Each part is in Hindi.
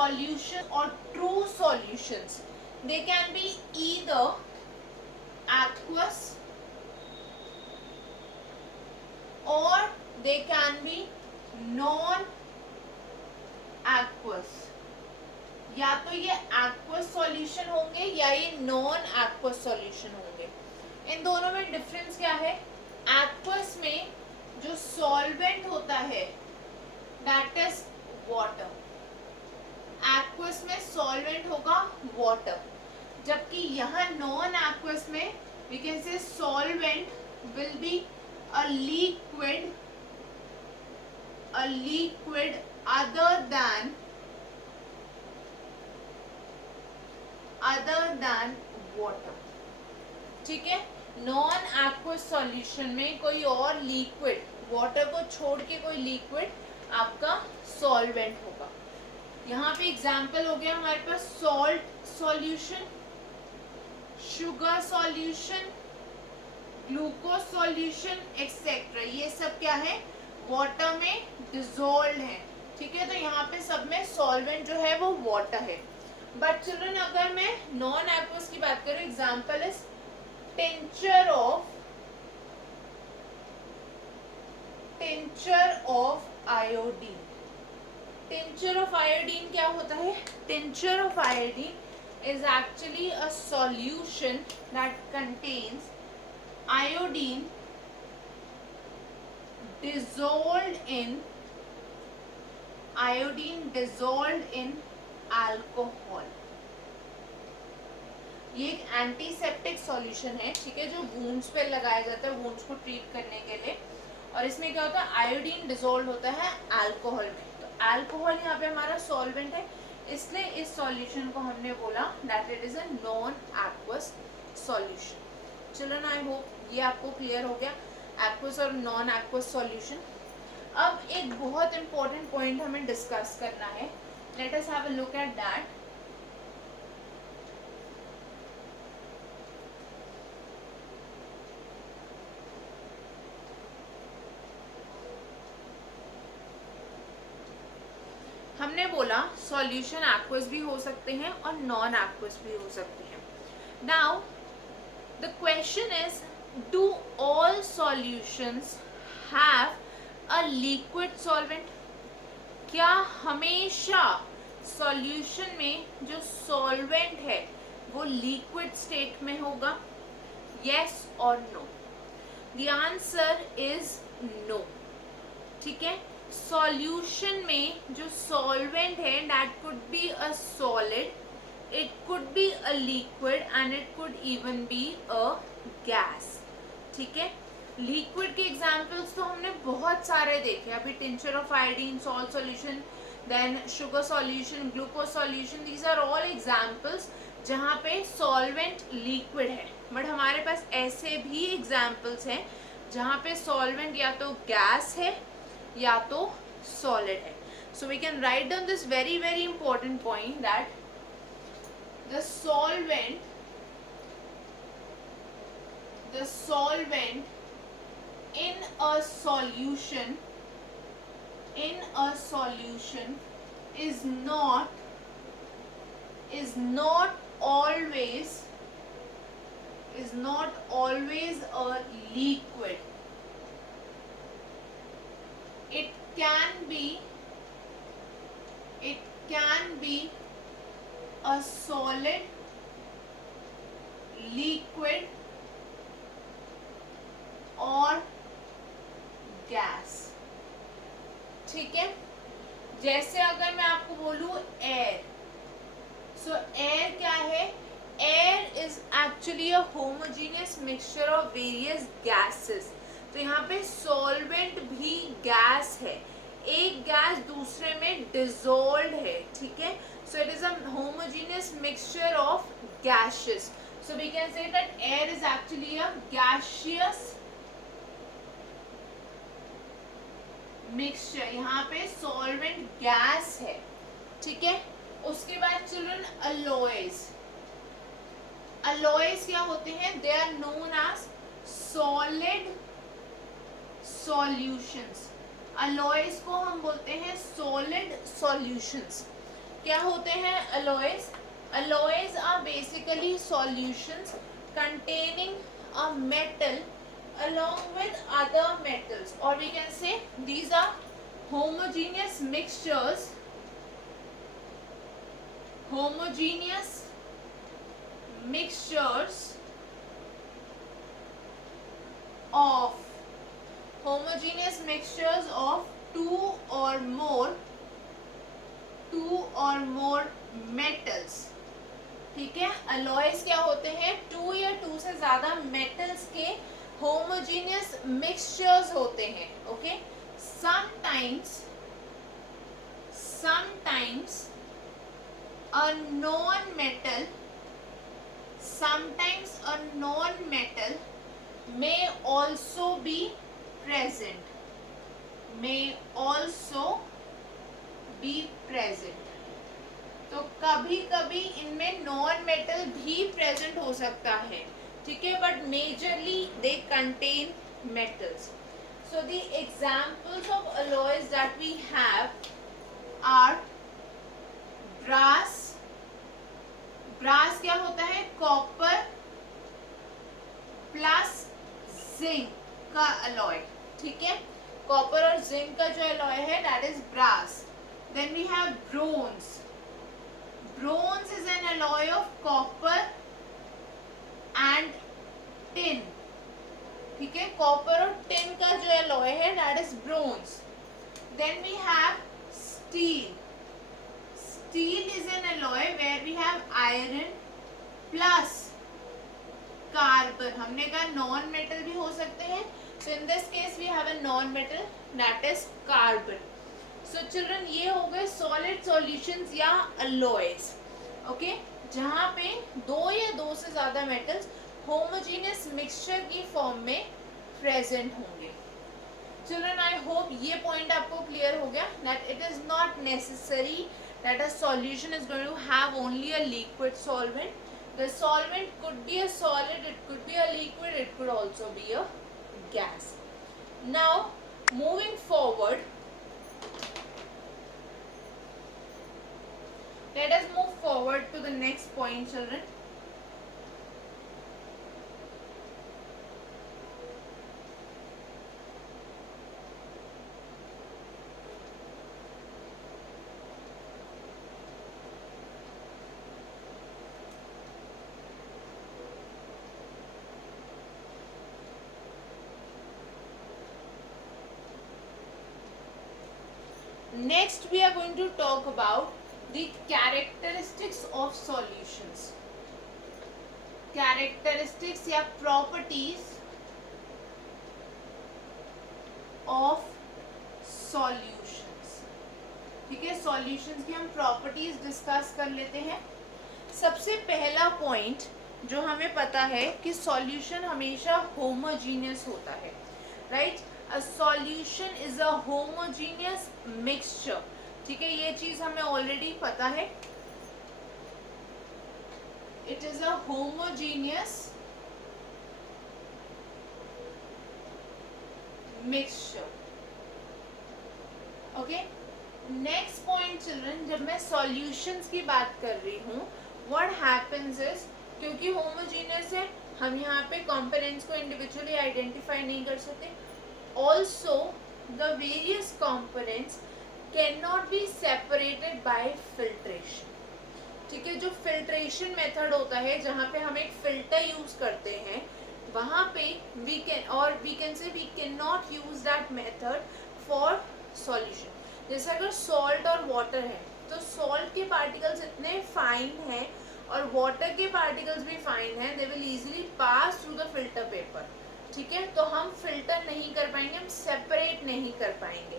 solution or true solutions. They can be either aqueous or they can be non-aqueous. या तो ये aqueous solution होंगे या ये non-aqueous solution होंगे. इन दोनों में डिफरेंस क्या है? aqueous में जो solvent होता है that is water. एक्वस में सॉल्वेंट होगा वाटर, जबकि यहाँ नॉन एक्वस में we can say solvent will be a liquid other than water. ठीक है, नॉन एक्वस सॉल्यूशन में कोई और लिक्विड, वाटर को छोड़ के कोई लिक्विड आपका सॉल्वेंट होगा. यहाँ पे एग्जाम्पल हो गया हमारे पास salt solution, sugar solution, glucose solution etcetera. ये सब क्या है? वाटर में डिसॉल्व्ड है. ठीक है, तो यहाँ पे सब में सॉल्वेंट जो है वो वाटर है. बट चिल्ड्रन अगर मैं नॉन एक्वस की बात करूँ, example is tincture of iodine. Tincture of iodine क्या होता है? Tincture of iodine is actually a solution that contains iodine dissolved in alcohol. ये एक एंटीसेप्टिक सॉल्यूशन है. ठीक है, जो वुंड्स पे लगाया जाता है वुंड्स को ट्रीट करने के लिए. और इसमें क्या होता है? आयोडीन डिसॉल्व होता है अल्कोहल में. अल्कोहल यहाँ पे हमारा सॉल्वेंट है, इसलिए इस सॉल्यूशन को हमने बोला that it is a non aqueous solution. Children I hope ये आपको क्लियर हो गया, एक्वस और नॉन एक्वस सॉल्यूशन. अब एक बहुत इंपॉर्टेंट पॉइंट हमें डिस्कस करना है. Let us have a look at that. हमने बोला सॉल्यूशन एक्वस भी हो सकते हैं और नॉन एक्वस भी हो सकते हैं. Now the question is, do all solutions have a liquid solvent? क्या हमेशा सॉल्यूशन में जो सॉल्वेंट है वो लिक्विड स्टेट में होगा? यस और no? The answer is no. ठीक है, सॉल्यूशन में जो सॉल्वेंट है that could be a solid, it could be a liquid and it could even be a gas. ठीक है, लिक्विड के एग्जांपल्स तो हमने बहुत सारे देखे अभी. Tincture of iodine, salt solution, then sugar solution, glucose solution, these are all examples जहाँ पे सॉल्वेंट लिक्विड है. बट हमारे पास ऐसे भी एग्जांपल्स हैं जहाँ पे सॉल्वेंट या तो गैस है या तो सॉलिड है. So we can write down this very very important point that the solvent in a solution is not always a liquid. It can be a solid, liquid और गैस. ठीक है, जैसे अगर मैं आपको बोलूं एयर, सो एयर क्या है? Air is actually a homogeneous mixture of various gases. तो यहाँ पे सॉल्वेंट भी गैस है, एक गैस दूसरे में डिसॉल्व्ड है. ठीक है, so it is a homogeneous mixture of gases. So we can say that air is actually a gaseous mixture. यहाँ पे solvent gas है. ठीक है, उसके बाद चिल्ड्रन alloys क्या होते हैं? They are known as solid solutions. Alloys को हम बोलते हैं सॉलिड सॉल्यूशंस. क्या होते हैं alloys? Alloys are basically solutions containing a metal along with other metals, or we can say these are homogeneous mixtures, homogeneous mixtures of homogeneous mixtures of two or more metals. ठीक है, alloys क्या होते हैं? टू या टू से ज्यादा metals के homogeneous mixtures होते हैं. Okay, sometimes a non-metal may also be present. तो कभी कभी इनमें नॉन मेटल भी प्रेजेंट हो सकता है. ठीक है, but majorly they contain metals. So the examples of alloys that we have are brass. Brass क्या होता है? कॉपर प्लस जिंक का अलॉय. ठीक है, कॉपर और जिंक का जो अलॉय है that is brass. Then we have bronze. Bronze is an alloy of copper and tin. ठीक है, कॉपर और टिन का जो अलॉय है that is bronze. Then we have steel. Steel is an alloy where we have iron plus carbon. हमने कहा नॉन मेटल भी हो सकते हैं, so in this case we have a non-metal that is carbon. So children, ये हो गए solid solutions या alloys. Okay, जहाँ पे दो या दो से ज़्यादा metals homogeneous mixture की form में present होंगे. Children, I hope ये point आपको clear हो गया that it is not necessary that a solution is going to have only a liquid solvent. The solvent could be a solid, it could be a liquid, it could also be a gas. Now moving forward, let us move forward to the next point, children. Next we are going to talk about the characteristics of solutions. Characteristics या properties of solutions. ठीक है, solutions की हम properties discuss कर लेते हैं. सबसे पहला point जो हमें पता है कि solution हमेशा homogeneous होता है, right? A solution is a homogeneous mixture. ठीक है, ये चीज हमें ऑलरेडी पता है. It is a homogeneous mixture. Okay. Next point, children, जब मैं solutions की बात कर रही हूँ, what happens is, क्योंकि homogeneous है, हम यहाँ पे components को individually identify नहीं कर सकते. Also, the various components cannot be separated by filtration. ठीक है, जो filtration method होता है जहाँ पे हम एक filter use करते हैं, वहाँ पे we can say we cannot use that method for solution. जैसे अगर salt और water है, तो salt के particles इतने fine हैं और water के particles भी fine हैं, they will easily pass through the filter paper. ठीक है, तो हम फिल्टर नहीं कर पाएंगे, हम सेपरेट नहीं कर पाएंगे.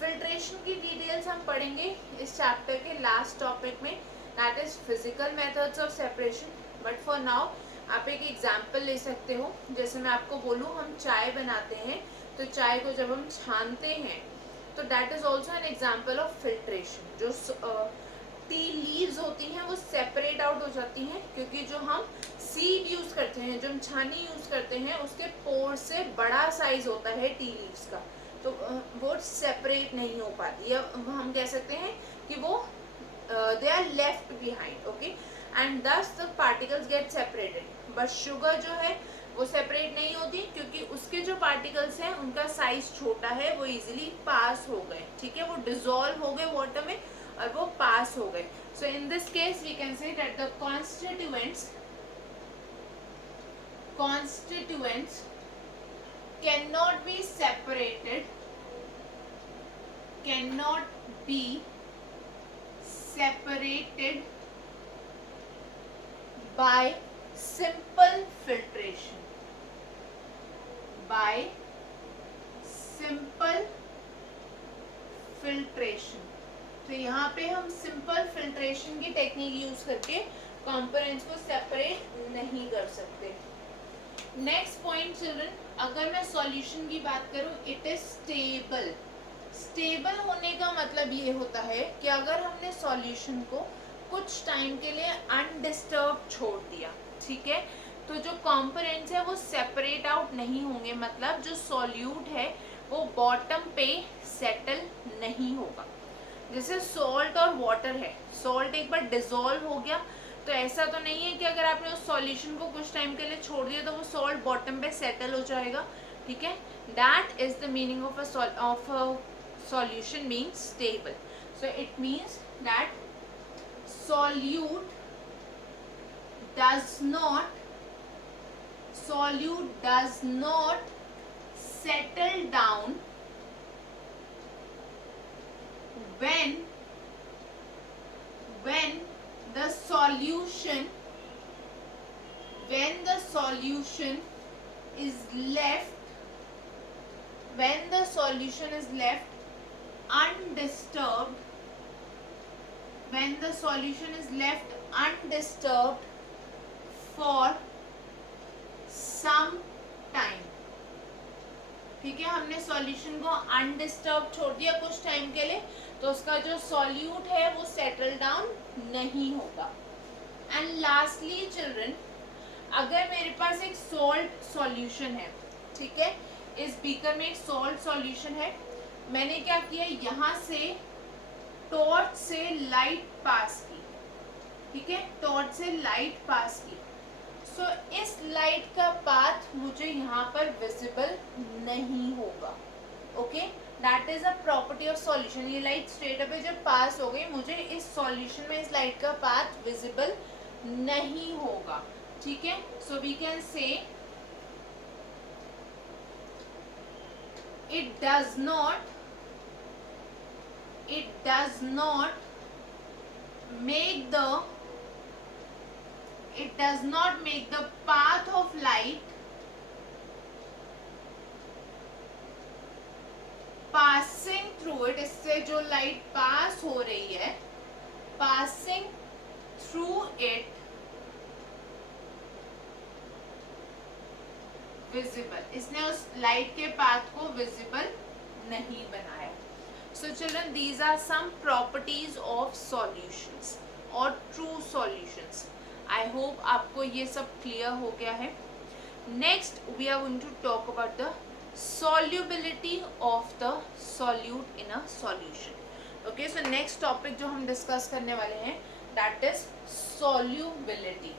फिल्ट्रेशन की डिटेल्स हम पढ़ेंगे इस चैप्टर के लास्ट टॉपिक में, that is physical methods of separation. But for now आप एक एग्जांपल ले सकते हो. जैसे मैं आपको बोलूँ हम चाय बनाते हैं, तो चाय को जब हम छानते हैं तो that is also an example of filtration. जो टी लीव्स होती हैं वो सेपरेट आउट हो जाती हैं, क्योंकि जो हम सीड यूज करते हैं, जो हम छानी यूज करते हैं, उसके पोर से बड़ा साइज होता है टी लीव्स का, तो वो सेपरेट नहीं हो पाती. या हम कह सकते हैं कि वो they are left behind, okay, and thus the particles get separated. but sugar जो है वो सेपरेट नहीं होती, क्योंकि उसके जो पार्टिकल्स हैं उनका साइज छोटा है, वो इजीली पास हो गए, ठीक है, वो डिसॉल्व हो गए वाटर में और वो पास हो गए. So in this case we can say that the constituents cannot be separated by simple filtration. तो यहाँ पे हम सिंपल फिल्ट्रेशन की टेक्निक यूज करके कंपोनेंट्स को सेपरेट नहीं कर सकते. नेक्स्ट पॉइंट चिल्ड्रन, अगर मैं सॉल्यूशन की बात करूँ, इट इज स्टेबल. स्टेबल होने का मतलब ये होता है कि अगर हमने सॉल्यूशन को कुछ टाइम के लिए अनडिस्टर्ब छोड़ दिया, ठीक है, तो जो कंपोनेंट्स है वो सेपरेट आउट नहीं होंगे, मतलब जो सॉल्यूट है वो बॉटम पे सेटल नहीं होगा. जैसे सॉल्ट और वाटर है, सॉल्ट एक बार डिसॉल्व हो गया तो ऐसा तो नहीं है कि अगर आपने उस सॉल्यूशन को कुछ टाइम के लिए छोड़ दिया तो वो सॉल्ट बॉटम पे सेटल हो जाएगा, ठीक है. That is the meaning of a solution means stable. So it means that solute does not settle down when the solution is left undisturbed for some time. ठीक है, हमने सॉल्यूशन को अनडिस्टर्ब छोड़ दिया कुछ टाइम के लिए, तो उसका जो सॉल्यूट है वो सेटल डाउन नहीं होगा. एंड लास्टली चिल्ड्रन, अगर मेरे पास एक सॉल्ट सॉल्यूशन है, ठीक है, इस बीकर में एक सॉल्ट सॉल्यूशन है, मैंने क्या किया, यहाँ से टॉर्च से लाइट पास की, ठीक है, टॉर्च से लाइट पास की. सो इस लाइट का पाथ मुझे यहाँ पर विजिबल नहीं होगा, okay. That is a property of solution. ये लाइट स्ट्रेट अवे जब पास हो गई, मुझे इस सॉल्यूशन में इस लाइट का पाथ विजिबल नहीं होगा, ठीक है. So we can say it does not make the path of light passing through it, इससे जो लाइट पास हो रही है, passing through it विजिबल, इसने उस लाइट के पाथ को विजिबल नहीं बनाया. So children, these are some properties of solutions और ट्रू सॉल्यूशंस. आई होप आपको ये सब क्लियर हो गया है. Next we are going to talk about the solubility of the solute in a solution. Okay, so next topic जो हम डिस्कस करने वाले हैं, that is solubility.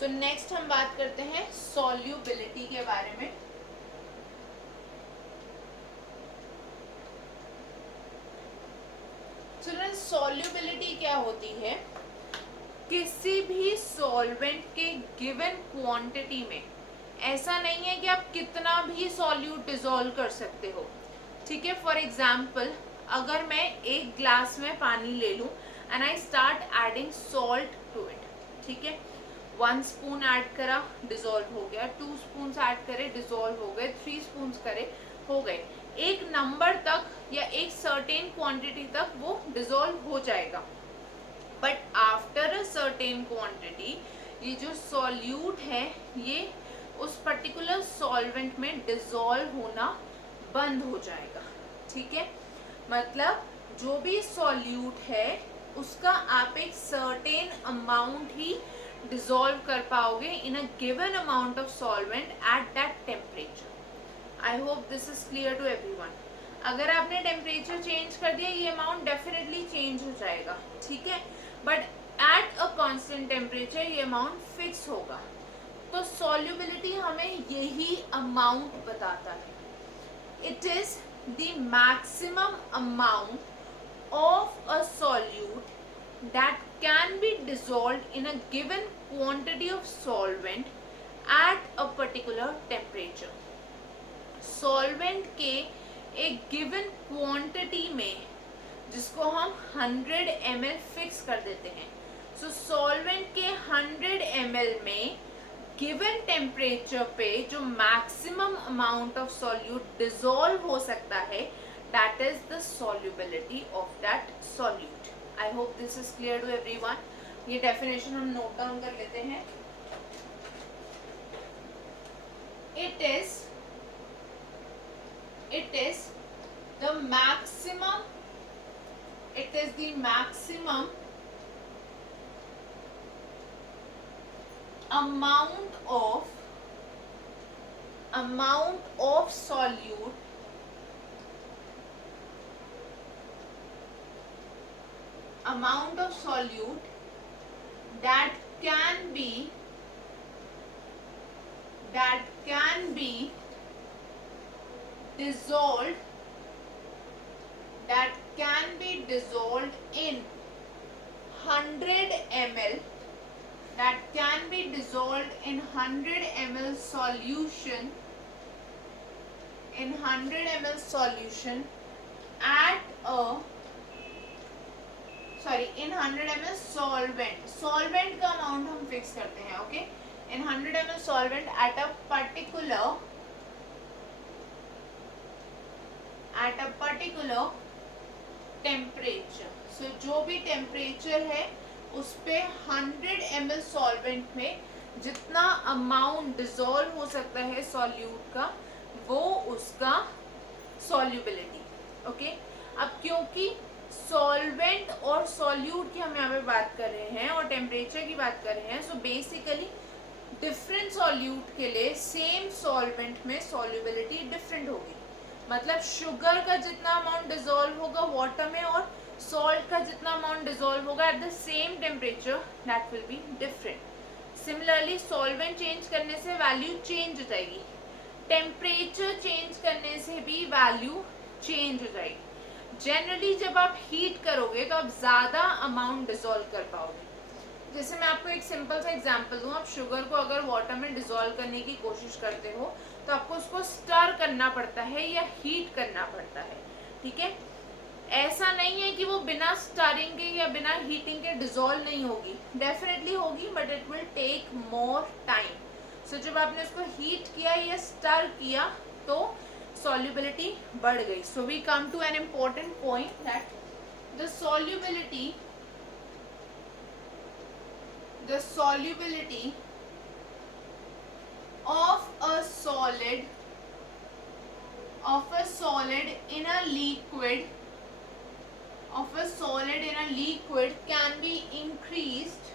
तो नेक्स्ट हम बात करते हैं सॉल्युबिलिटी के बारे में. चिल्ड्रन, सॉल्युबिलिटी क्या होती है? किसी भी सॉल्वेंट के गिवन क्वांटिटी में ऐसा नहीं है कि आप कितना भी सॉल्यूट डिसॉल्व कर सकते हो, ठीक है. फॉर एग्जाम्पल, अगर मैं एक ग्लास में पानी ले लूं and I start adding salt to it, ठीक है, 1 स्पून ऐड करा, डिसॉल्व हो गया, 2 स्पून ऐड करे, डिसॉल्व हो गए, 3 स्पून करे, हो गए. एक नंबर तक या एक सर्टेन क्वांटिटी तक वो डिसॉल्व हो जाएगा. But after a certain quantity ये जो सॉल्यूट है ये उस पर्टिकुलर सॉल्वेंट में डिसॉल्व होना बंद हो जाएगा, ठीक है. मतलब जो भी सॉल्यूट है उसका आप एक सर्टेन अमाउंट ही डिसॉल्व कर पाओगे in a given amount of solvent at that temperature. I hope this is clear to everyone. अगर आपने टेम्परेचर चेंज कर दिया ये अमाउंट डेफिनेटली चेंज हो जाएगा, ठीक है, but at a constant temperature ये अमाउंट फिक्स होगा। तो सॉल्युबिलिटी हमें यही अमाउंट बताता है। It is the maximum amount of a solute that can be dissolved in a given quantity of solvent at a particular temperature। solvent के एक given quantity में जिसको हम 100 ml फिक्स कर देते हैं। so solvent के 100 ml में given temperature पे जो maximum amount of solute dissolve हो सकता है, that is the solubility of that solute। I hope this is clear to everyone। ये definition हम note down कर लेते हैं। It is the maximum amount of solute that can be dissolved in 100 ml solution at a in 100 ml solvent का अमाउंट हम फिक्स करते हैं, okay, in 100 ml solvent at a particular temperature। so जो भी टेम्परेचर है उस पे 100 ml solvent में जितना अमाउंट डिसॉल्व हो सकता है सॉल्यूट का, वो उसका सॉल्युबिलिटी, ओके। अब क्योंकि सॉल्वेंट और सॉल्यूट की हम यहाँ पे बात कर रहे हैं और टेम्परेचर की बात कर रहे हैं, सो बेसिकली डिफरेंट सॉल्यूट के लिए सेम सॉल्वेंट में सॉल्युबिलिटी डिफरेंट होगी। मतलब शुगर का जितना अमाउंट डिसॉल्व होगा वाटर में और सॉल्ट का जितना अमाउंट डिसॉल्व होगा eight the same temperature, that will be different. Similarly solvent change करने से वैल्यू चेंज हो जाएगी, टेम्परेचर चेंज करने से भी वैल्यू चेंज हो जाएगी। जनरली जब आप हीट करोगे तो आप ज़्यादा अमाउंट डिसॉल्व कर पाओगे। जैसे मैं आपको एक सिंपल सा एग्जांपल दूँ, आप शुगर को अगर वाटर में डिसॉल्व करने की कोशिश करते हो तो आपको उसको स्टर करना पड़ता है या हीट करना पड़ता है, ठीक है। ऐसा नहीं है कि वो बिना स्टरिंग के या बिना हीटिंग के डिसॉल्व नहीं होगी, डेफिनेटली होगी, but it will take more time. So जब आपने उसको हीट किया या स्टर किया तो solubility बढ़ गई। so we come to an important point that the solubility of a solid in a liquid can be increased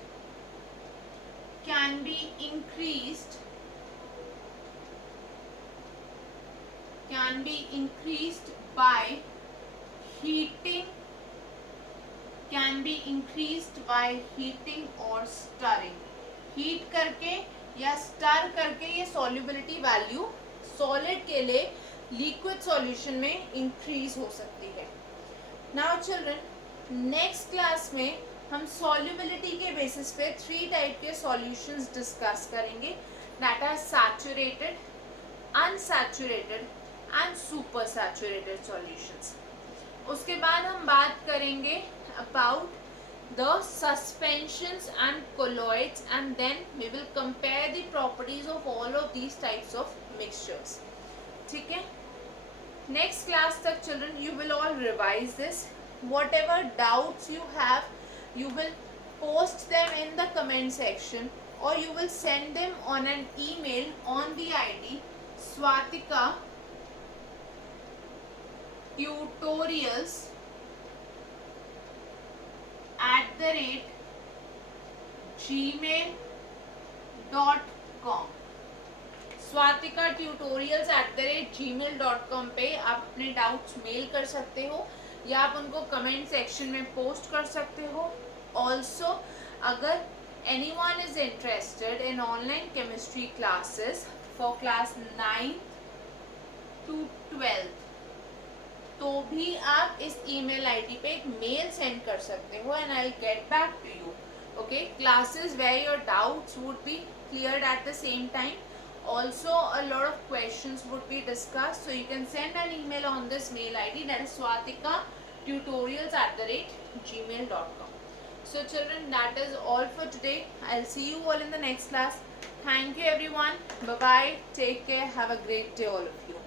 by heating or stirring। Heat करके या स्टर करके ये सॉल्युबिलिटी वैल्यू सॉलिड के लिए लिक्विड सॉल्यूशन में इंक्रीज हो सकती है। नाउ चिल्ड्रन, नेक्स्ट क्लास में हम सॉल्युबिलिटी के बेसिस पे 3 टाइप के सॉल्यूशंस डिस्कस करेंगे, that are saturated, unsaturated and super saturated solutions. उसके बाद हम बात करेंगे about the suspensions and colloids and then we will compare the properties of all of these types of mixtures, ठीक है। नेक्स्ट क्लास तक children you will all revise this, whatever doubts you have you will post them in the comment section और you will send them on an email on the ID swatika.tutorials@gmail.com। gmail.com। swatikatutorials@gmail.com पे आप अपने डाउट्स मेल कर सकते हो या आप उनको कमेंट सेक्शन में पोस्ट कर सकते हो। ऑल्सो अगर anyone is interested in online chemistry classes for class 9th to 12th, तो भी आप इस ईमेल आईडी पे एक मेल सेंड कर सकते हो and I will get back to you. Okay, classes where your doubts would be cleared at the same time. Also, a lot of questions would be discussed, so you can send an email on this mail ID, that is swatikatutorials@gmail.com. So children, that is all for today. I'll see you all in the next class. Thank you everyone. Bye bye. Take care. Have a great day all of you.